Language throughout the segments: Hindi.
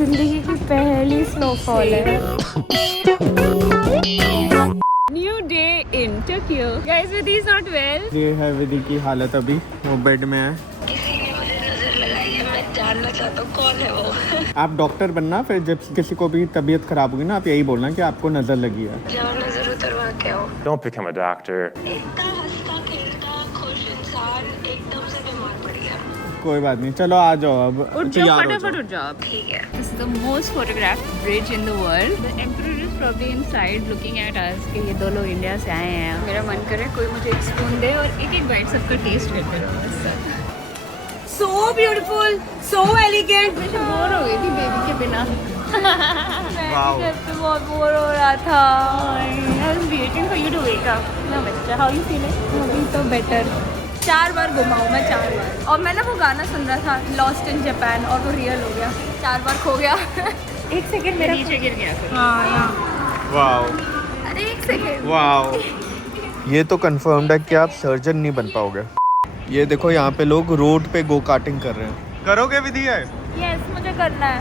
जिंदगी की पहली स्नोफॉल है। New day in Tokyo. Guys, Vidhi is not well. ये है विधि की हालत, अभी वो बेड में है। किसी ने मुझे नजर लगाई है, मैं जानना चाहता हूँ कौन है वो। आप डॉक्टर बनना, फिर जब किसी को भी तबीयत खराब होगी ना, आप यही बोलना कि आपको नजर लगी है। जाओ नजर उतरवा के आओ। Don't become a doctor. इतना हंसता खेलता खुश इंसान एकदम से बीमार पड़ गया। कोई बात नहीं, चलो आ जाओ अब। उठ जाओ, तैयार हो फटाफट जाओ। उठ जाओ। ठीक है। This is the most photographed bridge in the world. The emperor is probably inside looking at us कि ये दो लोग इंडिया से आए हैं। मेरा मन करे कोई मुझे एक स्पून दे और एक एक बाइट सबका टेस्ट करते रहो। So beautiful, so elegant. मैं बोर हो गई थी बेबी के बिना। Wow. मैं जब से बहुत बोर हो रहा था। I was waiting for you to wake up. ना बच्चा, how you feeling? अभी तो better. 4 बार घुमाऊँ मैं, 4 बार। और मैं ना वो गाना सुन रहा था लॉस्ट इन जापान, और वो रियल हो गया। 4 बार खो गया। एक सेकेंड मेरा नीचे गिर गया। हाँ यहाँ। वाओ अरे एक सेकेंड। वाओ, ये तो कंफर्म्ड है कि आप सर्जन नहीं बन पाओगे। ये देखो यहाँ पे लोग रोड पे गो कार्टिंग कर रहे हैं। करोगे विधि है? यस, मुझे करना है।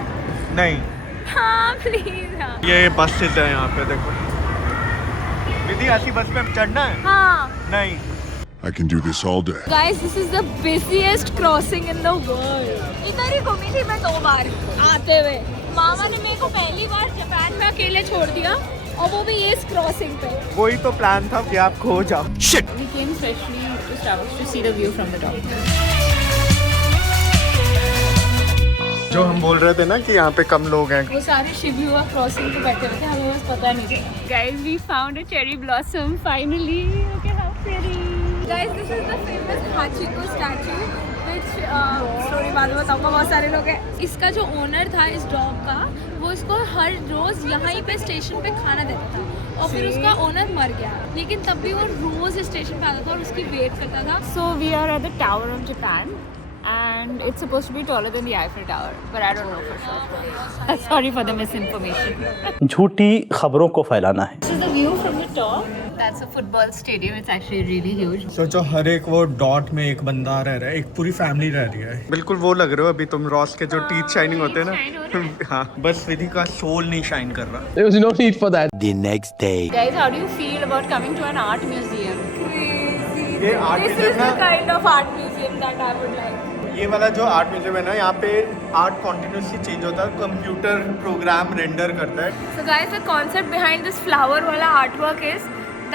नहीं। हाँ प्लीज। हाँ ये बसेस है यहाँ पे, देखो। विधि ऐसी बस पे चढ़ना है? हाँ। नहीं। I can do this all day. Guys, this is the busiest crossing in the world. इधर ही घूमी थी मैं 2 बार आते हुए। मामा ने मेरे को पहली बार जापान में अकेले छोड़ दिया, और वो भी इस क्रॉसिंग पे। वही तो प्लान था कि आप खो जाओ। Shit! We came specially to Starbucks to see the view from the top. जो हम बोल रहे थे ना कि यहाँ पे कम लोग हैं। वो सारे शिबुया क्रॉसिंग पे बैठे हुए थे, हमें बस पता नहीं था। Guys, we found a cherry blossom finally. Look at how pretty. Guys, this is the famous Hachiko statue, which story बाद में बताऊंगा, बहुत सारे लोग हैं। इसका जो ओनर था इस डॉग का, वो इसको हर रोज यहाँ पे स्टेशन पे खाना देता था, और फिर उसका ओनर मर गया, लेकिन तब भी वो रोज स्टेशन पे आता था और उसकी वेट करता था। So we are at the Tower of Japan. And it's supposed to be taller than the Eiffel Tower, but I don't know for sure. Sorry for the misinformation. झूठी खबरों को फैलाना है। This is the view from the top. That's a football stadium. It's actually really huge. सोचो हर एक वो डॉट में एक बंदा रह रहा है, एक पूरी फैमिली रह रही है। बिल्कुल वो लग रहे हो अभी तुम, रॉस के जो टीथ शाइनिंग होते हैं ना। हाँ, बस विधि का सोल नहीं शाइन कर रहा। There was no need for that. The next day. Guys, how do you feel about coming to an art museum? Crazy. ये art This museum is the ना- kind of art museum that I would like. ये वाला जो आर्ट म्यूजियम है ना, यहाँ पे आर्ट कॉन्टिन्यूसली चेंज होता है, कंप्यूटर प्रोग्राम रेंडर करता है। So guys, the concept behind this flower वाला artwork is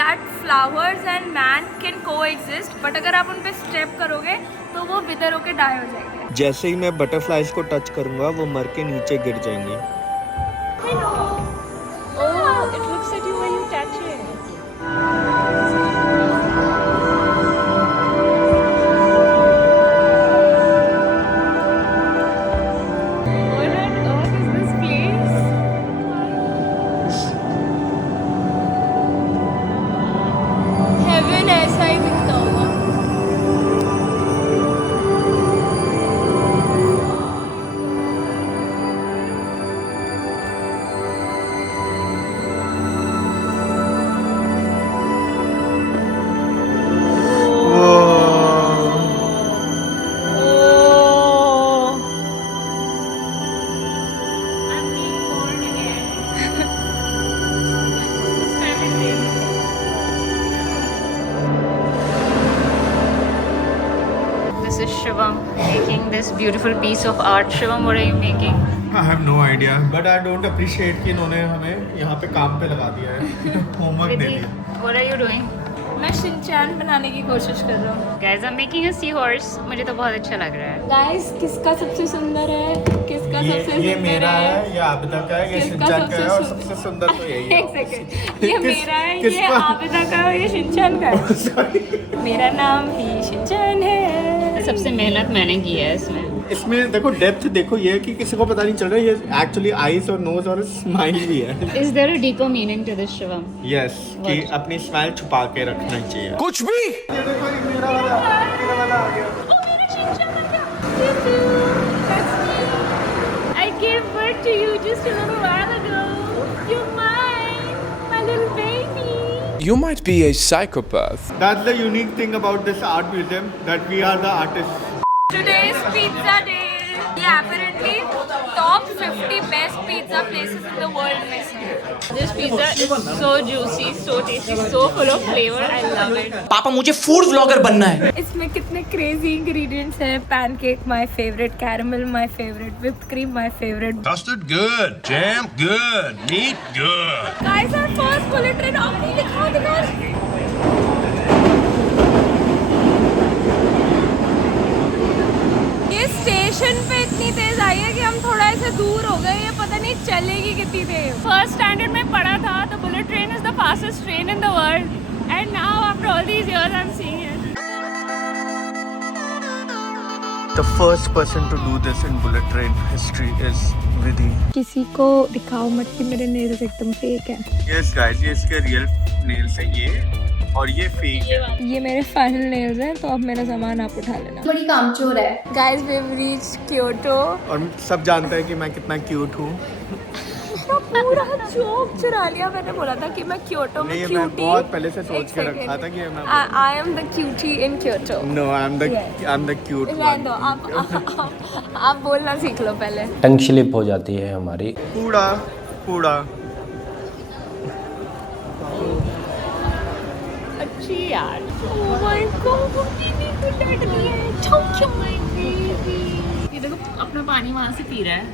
that flowers and man can coexist, but अगर आप उन पे step करोगे तो वो wither होके die हो जाएंगे। जैसे ही मैं बटरफ्लाइज को टच करूंगा, वो मर के नीचे गिर जाएंगे। Oh, it looks at you when you touch it. What on earth is this place? Heaven ऐसा ही दिखता होगा। Oh. I'm being bored again. This time it's raining. This is Shivam making this beautiful piece of art. Shivam, what are you making? I have no idea, but I don't appreciate कि इन्होंने हमें यहाँ पे काम पे लगा दिया है, होमवर्क दे दिया। What are you doing? मैं शिनचैन बनाने की कोशिश कर रहा हूँ। Guys, I'm making a seahorse. मुझे तो बहुत अच्छा लग रहा है। Guys, किसका सबसे सुंदर है? किसका सबसे सुंदर है? ये मेरा है, ये आबिदा का है, ये किसका शिनचैन का है, और सबसे सबसे सुंदर तो यही है। एक सेकंड, ये मेरा है, ये किसका? आबिदा का है, ये शिनचैन का है। मेरा नाम ही शिनचैन है। सबसे मेहनत मैंने की है इसमें। इसमें देखो डेप्थ देखो, ये है कि किसी को पता नहीं चल रहा है, ये एक्चुअली आईज और नोज और स्माइल भी है। Is there a deeper meaning to this, Shivam? Yes, कि अपनी स्माइल छुपा के रखना चाहिए। कुछ भी। ये देखो, ये मेरा वाला आ गया। Oh, मेरा शिनचैन बन गया। That's me. I gave birth to you just a little while ago. You're mine, my little baby. You might be a psychopath. That's the unique thing about this art museum, that we are the artists. Today is pizza day. ये apparently top 50 best pizza places in the world में से। This pizza is so juicy, so tasty, so full of flavor. I love it. पापा मुझे फूड व्लॉगर बनना है। इसमें कितने crazy ingredients हैं। Pancake my favorite, caramel my favorite, whipped cream my favorite. Custard good, jam good, meat good. Guys, our first bullet train opening. दिखाओ। ये स्टेशन पे इतनी तेज आई है कि हम थोड़ा ऐसे दूर हो गए, ये पता नहीं चलेगी कितनी देर। फर्स्ट स्टैंडर्ड में पढ़ा था the bullet train is the fastest train in the world and now after all these years I am seeing it. The first person to do this in bullet train history is Vidhi. किसी को दिखाओ मत कि मेरे नेल्स एकदम फेक है। Yes guys, ये इसके रियल नेल्स है ये, और ये फेक है। ये मेरे फाइनल नेल्स हैं, तो अब मेरा सामान आप उठा लेना। बड़ी कामचोर है। Guys, we've reached Kyoto। और सब जानते हैं कि मैं कितना क्यूट हूँ। पूरा जोक चुरा लिया। मैंने बोला था कि मैं क्योटो में नहीं, क्यूटी। मैं बहुत पहले से सोच के रखा था कि मैं I am the cutie in Kyoto। No, I'm the cute one। दो, आप बोलना सीख लो पहले। टंग स्लिप हो जाती है हमारी। कूड़ा कूड़ा। अच्छी यार। Oh my God, वो कितनी गुड है। Tokyo my baby। ये देखो अपना पानी वहाँ से पी रहा है।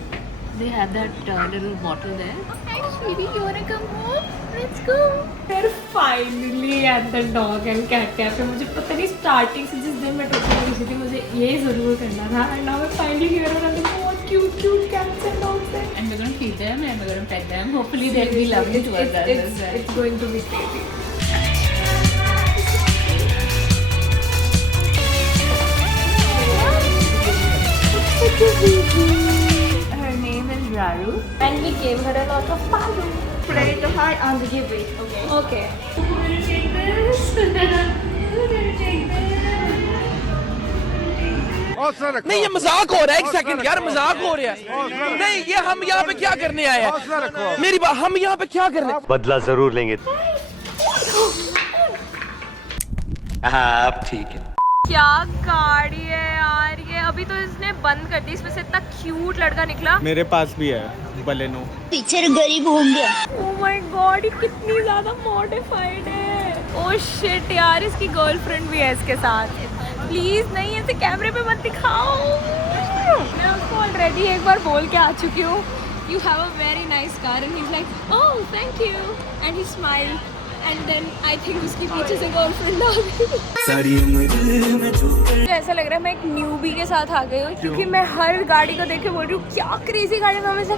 They have that little bottle there. Hi, sweetie, you wanna come home? Let's go. We're finally at the dog and cat cafe. मुझे पता नहीं स्टार्टिंग से जिस दिन मैं टोक्यो में गई थी मुझे ये ज़रूर करना था. And now we're finally here and I'm like, cute cats and dogs there. And we're gonna feed them and we're gonna pet them. Hopefully they'll be lovely towards us as well. It's going to be crazy. Her name is Raru, and we gave her a lot of palu. Ready to hide on the giveaway. Okay. Okay. I'm gonna take this. I'm gonna take this. नहीं ये मजाक हो रहा है, एक सेकंड यार, मजाक हो रहा है। नहीं ये हम यहाँ पे क्या करने आए हैं? मेरी बात, हम यहाँ पे क्या करने? बदला जरूर लेंगे। आप ठीक है। क्या गाड़ी है यार ये, अभी तो इसने बंद कर दी। इसमें से इतना क्यूट लड़का निकला। मेरे पास भी है बलेनो। पीछे गरीब होंगे। ओह माय गॉड, ये कितनी ज्यादा मॉडिफाइड है। ओह शिट यार, इसकी गर्लफ्रेंड भी है इसके साथ। प्लीज नहीं ऐसे कैमरे पे मत दिखाओ। मैं उसको ऑलरेडी एक बार बोल के आ चुकी हूँ, you have a very nice car, and he is like oh thank you, and he smile, and then I think उसकी पीछे से गर्लफ्रेंड आ गई। मुझे ऐसा लग रहा है मैं एक न्यूबी के साथ आ गई हूँ, क्योंकि मैं हर गाड़ी को देख के बोल रही हूँ क्या क्रेजी गाड़ी में हमेशा।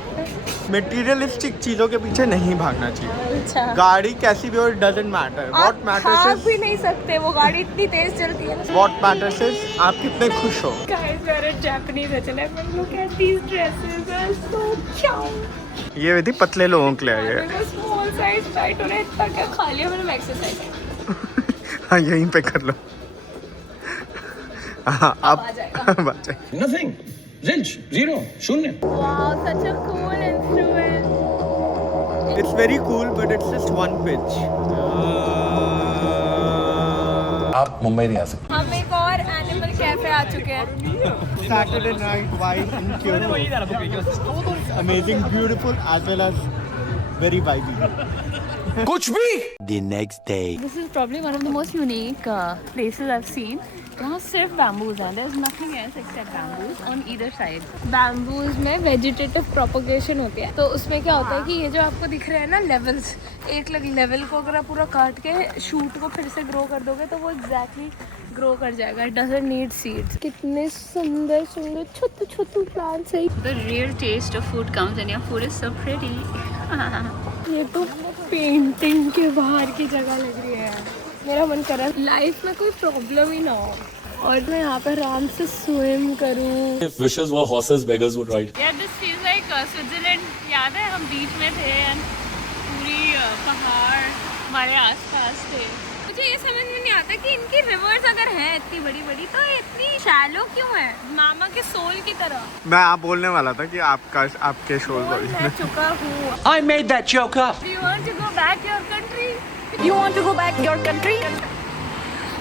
मटेरियलिस्टिक चीजों के पीछे नहीं भागना चाहिए। अच्छा, गाड़ी कैसी भी हो, it doesn't matter. What matters भाग इज भी नहीं सकते, वो गाड़ी इतनी तेज चलती है। व्हाट मैटर्स इज आप कितने खुश हो। Guys, we're at Japanese H&M and look at these dresses, they're so cute. ये विधि पतले लोगों के लिए है। मेरे को small size टाइट हो रहा है, इतना क्या खा लिया मैंने एक्सरसाइज। हाँ यहीं पे कर लो। हाँ अब आ जाएगा। अब आ जाएगा। Nothing. Zilch. Zero. शून्य. Wow, such a cool instrument. It's very cool, but it's just one pitch. आप मुंबई नहीं आ सकते। हम एक और एनिमल कैफे आ चुके हैं। Saturday night vibe in Kyoto. Amazing, beautiful, as well as very vibey. कुछ भी? The next day. This is probably one of the most unique places I've seen. यहाँ सिर्फ बैम्बूज हैं, there's nothing else except bamboos on either side. Bamboos में वेजिटेटिव प्रोपोगेशन होती है, तो उसमें क्या होता है कि ये जो आपको दिख रहा है ना लेवल्स, एक लेवल को अगर आप पूरा काट के शूट को फिर से ग्रो कर दोगे तो वो एग्जैक्टली ग्रो कर जाएगा। It doesn't need seeds. कितने सुंदर सुंदर छोटे छोटे प्लांट्स है। The real taste of food comes when your food is so pretty. ये तो पेंटिंग के बाहर की जगह लग रही है। मेरा मन कर रहा है लाइफ में कोई प्रॉब्लम ही ना हो और मैं यहाँ पे आराम से स्विम करूँ। If wishes were horses, beggars would ride. Yeah, this feels like Switzerland. याद है हम बीच में थे and पूरी पहाड़ हमारे आसपास थे। मुझे ये समझ में नहीं आता कि इनकी रिवर्स अगर है इतनी बड़ी बड़ी तो इतनी शैलो क्यों है, मामा के सोल की तरह। मैं आप बोलने वाला था कि आपके शोल मैं चुका हूँ। I made that joke up. Do you want to go back your country? You want to go back your country?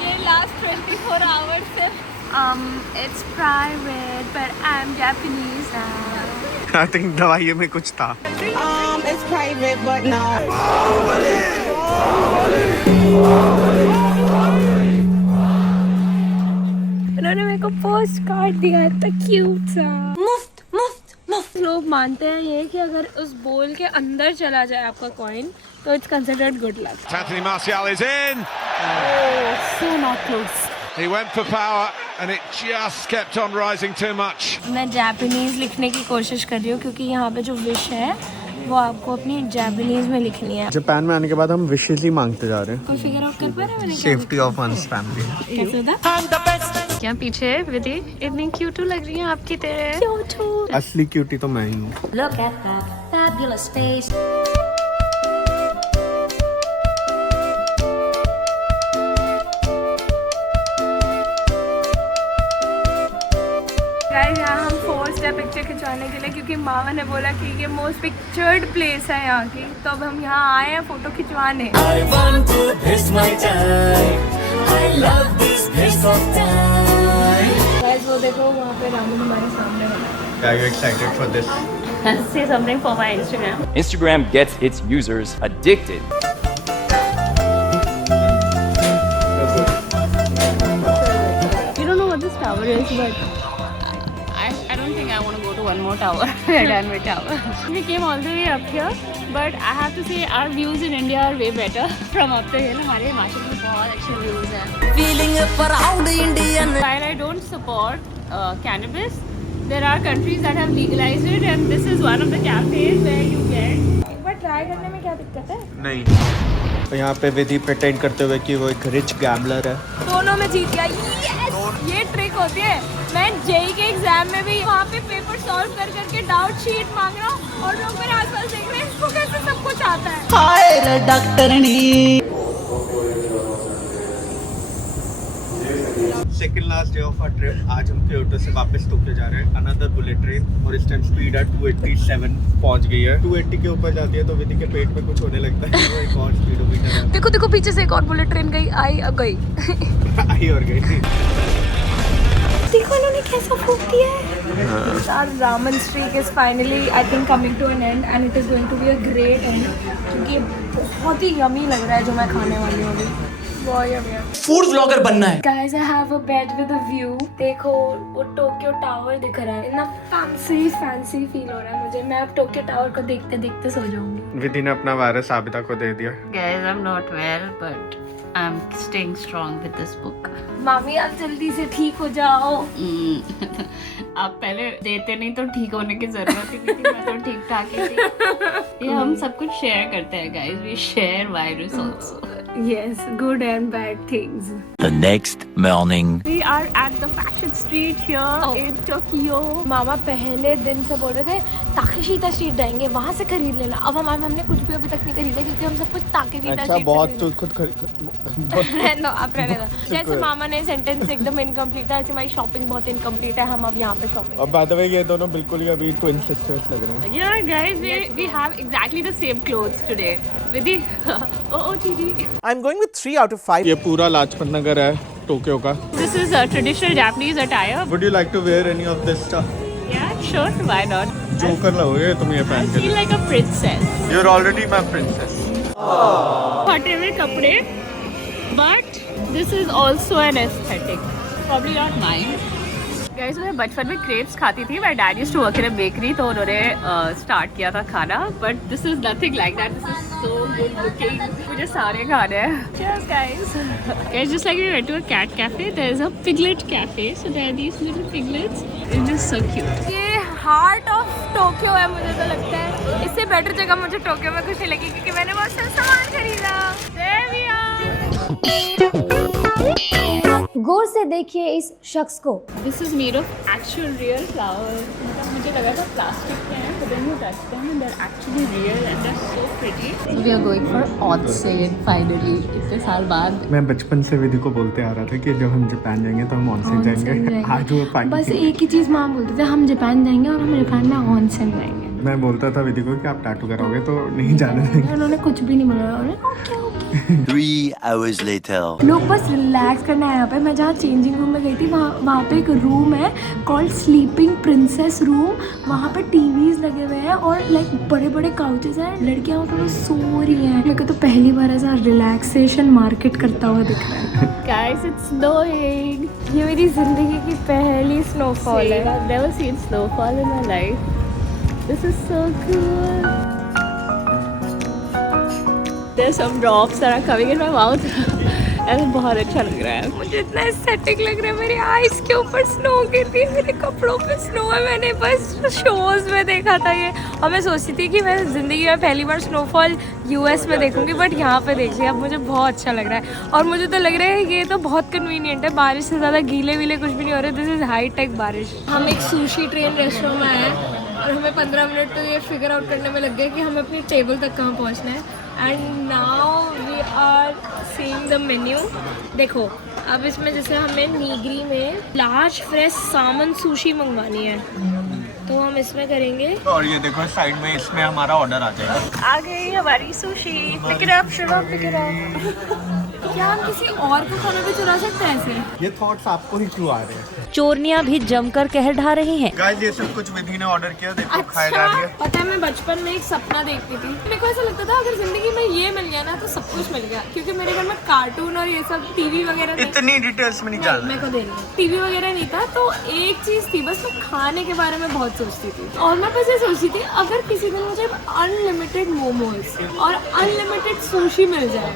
ये last 24 hours से It's private, but I'm Japanese now. I think दवाई में कुछ था. It's private, but no. उन्होंने मेरे को पोस्ट कार्ड दिया था, क्यूट सा. मुफ्त मुफ्त मुफ्त. लोग मानते हैं ये कि अगर उस बोल के अंदर चला जाए आपका कॉइन तो it's considered good luck. Anthony Martial is in. Oh, so not close. He went for power and it just kept on rising too much. मैं जापानीज लिखने की कोशिश कर रही हूँ क्योंकि यहाँ पे जो विश है वो आपको अपनी जापानीज में लिखनी है. जापान में आने के बाद हम विशेष ही मांगते जा रहे हैं. कोई फिगर आउट कर पा रहा है मैंने? Safety of one's family. कैसे था? क्या पीछे विधि इतनी क्यूट लग रही है आपकी तरह. क्यूट. असली क्यूटी तो मैं ही हूँ. Look at that fabulous face. Guys यहाँ हम फोर्स्ड है पिक्चर खिंचवाने के लिए क्योंकि मामा ने बोला कि ये मोस्ट पिक्चर्ड प्लेस है यहाँ की, तो अब हम यहाँ आए हैं फोटो खिंचवाने. गाइस वो देखो वहाँ पे रामू हमारे सामने है. Are you excited for this? Say something for my Instagram. Instagram gets its users addicted. You don't know what this tower is, but I don't think I want to go to one more tower. Danway Tower. We came all the way up here, but I have to say our views in India are way better from up the hill. हमारे हिमाचल में बहुत अच्छे views हैं. Feeling proud Indian. While I don't support cannabis, there are countries that have legalized it, and this is one of the cafes where you get. But try करने में क्या दिक्कत है? नहीं. तो यहाँ पे विधि प्रिटेंड करते हुए कि वो एक रिच गैम्बलर है. दोनों में जीत गया. Yes! ये ट्रिक होती है. मैं जेई के एग्जाम में भी वहाँ पे पेपर सॉल्व कर करके डाउट शीट मांग रहा हूँ और लोग मेरे आसपास देख रहे हैं इसको कैसे सब कुछ आता है. हाय डॉक्टरनी. Second last day of our trip. आज हम क्योटो से वापस टोक्यो जा रहे हैं. अनदर बुलेट ट्रेन और इस टाइम स्पीड है 287 पहुंच गई है. 280 के ऊपर जाती है तो विधि के पेट में कुछ होने लगता है. वो एक और स्पीडोमीटर है. देखो देखो पीछे से एक और बुलेट ट्रेन गई. आई अब गई. आई और गई. देखो इन्होंने कैसा फूंक दिया है. Our ramen streak is finally I think coming to an end and it is going to be a great end क्योंकि बहुत ही yummy लग रहा है जो मैं खाने वाली हूँ अभी. बहुत yummy है. फूड ब्लॉगर बनना है. Guys, I have a bed with a view. देखो वो टोक्यो टावर दिख रहा है. इतना फैंसी फील हो रहा है मुझे. मैं अब टोक्यो टावर को देखते देखते सो जाऊंगी. विधि ने अपना वायरस आबिदा को दे दिया. Guys, I'm not well but I'm staying strong with this book. मामी आप जल्दी से ठीक हो जाओ. आप पहले देते नहीं तो ठीक होने की जरूरत ही नहीं थी. मैं तो ठीक ठाक ही थी. ये हम सब कुछ शेयर करते हैं guys. We share virus also. Yes, good and bad things. The next morning. We are at the fashion street here in Tokyo. मामा पहले दिन से बोल रहे थे ताकेशीता स्ट्रीट जाएंगे वहाँ से खरीद लेना. अब हमने कुछ भी अभी तक नहीं खरीदा क्योंकि हम सब कुछ ताकेशीता स्ट्रीट से बहुत तो खुद रहने दो आप रहने दो. जैसे मामा ने सेंटेंस एकदम इनकम्प्लीट है ऐसे हमारी शॉपिंग बहुत इनकम्प्लीट है. हम अब यहाँ पे शॉपिंग. अब बाय द वे ये दोनों बिल्कुल ही अभी ट्विन सिस्टर्स लग रहे हैं. Yeah guys, we have exactly the same clothes today. Vidhi, OOTD. I'm going with 3 out of 5. ये पूरा लाजपत नगर है टोक्यो का. This is a traditional Japanese attire. Would you like to wear any of this stuff? Yeah, sure. Why not? Joker लगोगे तुम ये I पहन feel के. like a princess. You're already my princess. फटे हुए कपड़े, but this is also an aesthetic. Probably not mine. Guys, मैं बचपन में क्रेप्स खाती थी. My dad used to work in a bakery, तो उन्होंने स्टार्ट किया था खाना. But this is nothing like that. This is so good looking. मुझे सारे खाने हैं. Cheers, guys. Guys, just like we went to a cat cafe, there is a piglet cafe. So there are these little piglets. It's just so cute. ये हार्ट ऑफ टोक्यो है मुझे तो लगता है. इससे बेटर जगह मुझे टोक्यो में कुछ नहीं लगी क्योंकि मैंने बहुत सारा सामान खरीदा. There we are. गौर से देखिए इस शख्स को. This is made of actual real flowers. मतलब मुझे लगा था प्लास्टिक के हैं, but then you touch them and they're actually real and they're so pretty. So we are going for onsen finally. इतने साल बाद. मैं बचपन से विधि को बोलते आ रहा था कि जब हम जापान जाएंगे तो हम ऑनसेन जाएंगे. आज वो पानी. बस एक ही चीज़ माँ बोलते थे, हम जापान जाएंगे और हम जापान में ऑनसेन जाएंगे. मैं बोलता था विधि को कि आप टैटू कराओगे तो नहीं जाने देंगे. उन्होंने कुछ भी नहीं बोला. Okay okay 3 hours later. लोग बस रिलैक्स करना है यहाँ पे। मैं जहाँ चेंजिंग रूम में गई थी वहाँ पे एक रूम है कॉल्ड स्लीपिंग प्रिंसेस रूम। वहाँ पे टीवीज लगे हुए हैं और लाइक बड़े बड़े काउचेस हैं। लड़कियाँ वहाँ पे सो रही हैं। मेरे को तो पहली बार ऐसा रिलैक्सेशन मार्केट करता हुआ दिख रहा है। Guys, it's snowing. ये मेरी जिंदगी की पहली स्नोफॉल है। I've never seen snowfall in my life. This is so cool. There's some drops that are coming in my mouth. ऐसा बहुत अच्छा लग रहा है। मुझे इतना एस्थेटिक लग रहा है। मेरी आईज के ऊपर स्नो गिर रही है, मेरे कपड़ों पे स्नो है। मैंने बस शोज में देखा था ये, और मैं सोचती थी कि मैं ज़िंदगी में पहली बार स्नोफॉल यूएस में देखूंगी, बट यहाँ पे देख लिया। अब मुझे बहुत अच्छा लग रहा है और मुझे तो लग रहा है ये तो बहुत कन्वीनियंट है। बारिश से ज़्यादा गीले वीले कुछ भी नहीं हो रहे। दिस इज़ हाई टेक बारिश। हम एक सुशी ट्रेन रेस्टोरेंट में आए हैं और हमें 15 मिनट तो ये फिगर आउट करने में लग गए कि हमें अपनी टेबल तक कहाँ पहुँचना है। And now we are seeing the menu. देखो अब इसमें जैसे हमें नीगरी में लार्ज फ्रेश सामन सुशी मंगवानी है, तो हम इसमें करेंगे। और ये देखो साइड में इसमें हमारा ऑर्डर आ जाएगा। आ गई हमारी sushi. Pick it up Shiva, pick it up. क्या हम किसी और को खाना भी चुरा सकते हैं ऐसे? ये थॉट्स आपको ही क्यों आ रहे हैं? चोरनियां भी जमकर कहर ढा रही हैं। गाइस ये सब कुछ विधि ने ऑर्डर किया, देखो खाया जा अच्छा, रही है। पता है मैं बचपन में एक सपना देखती थी। मेरे को ऐसा लगता था अगर जिंदगी में ये मिल गया ना तो सब कुछ मिल गया, क्योंकि मेरे घर में कार्टून और ये सब टीवी वगैरह नहीं। इतनी डिटेल्स में नहीं जानना। मेरे को देनी टीवी वगैरह नहीं था, तो एक चीज थी बस, मैं खाने के बारे में बहुत सोचती थी। और मैं बस ये सोचती थी अगर किसी दिन मुझे अनलिमिटेड मोमोज और अनलिमिटेड सुशी मिल जाए,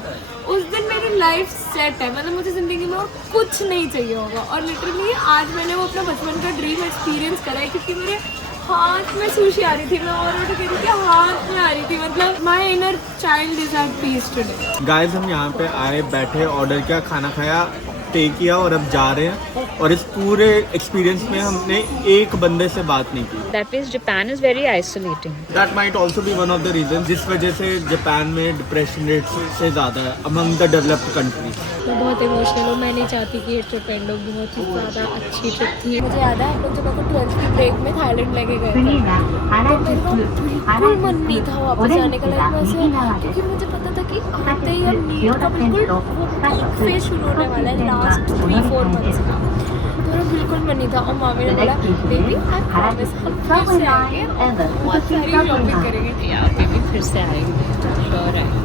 उस दिन मेरी लाइफ सेट है। मतलब मुझे ज़िंदगी में और कुछ नहीं चाहिए होगा। और लिटरली आज मैंने वो अपना बचपन का ड्रीम एक्सपीरियंस करा है, क्योंकि मेरे हाथ में सुशी आ रही थी। मैं और कह रही थी हाथ में आ रही थी। मतलब my inner child is at peace today. Guys हम यहाँ पे आए, बैठे, ऑर्डर किया, खाना खाया, पे किया और अब जा रहे हैं। और इस पूरे एक्सपीरियंस में हमने एक बंदे से बात नहीं की। That means Japan is very isolating. That might also be one of the reasons जिस वजह से जापान में डिप्रेशन रेट से ज़्यादा है among the developed countries। मैं बहुत इमोशनल हूँ। मैं नहीं चाहती कि ये ट्रिप एंड हो। बहुत ही ज़्यादा अच्छी ट्रिप थी। मुझे याद है हम लोग जब अपन 12th की ब्रेक में थाईलैंड लेके गए थे, तो मेरे को बिल्कुल मन नहीं था वापस जाने का लाइफ में से, क्योंकि मुझे पता था कि आते ही हम नीट का बिल्कुल फेज शुरू होने वाला है लास्ट 3-4 मंथ्स का। तो मेरा बिल्कुल मन नहीं था। और मामी ने बोला बेबी आई प्रॉमिस हम फिर से आएंगे, बहुत सारी शॉपिंग करेंगे। या बेबी फिर से आएंगे, श्योर है।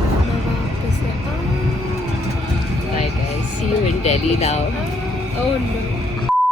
Bye guys, see you in Delhi now. Oh no.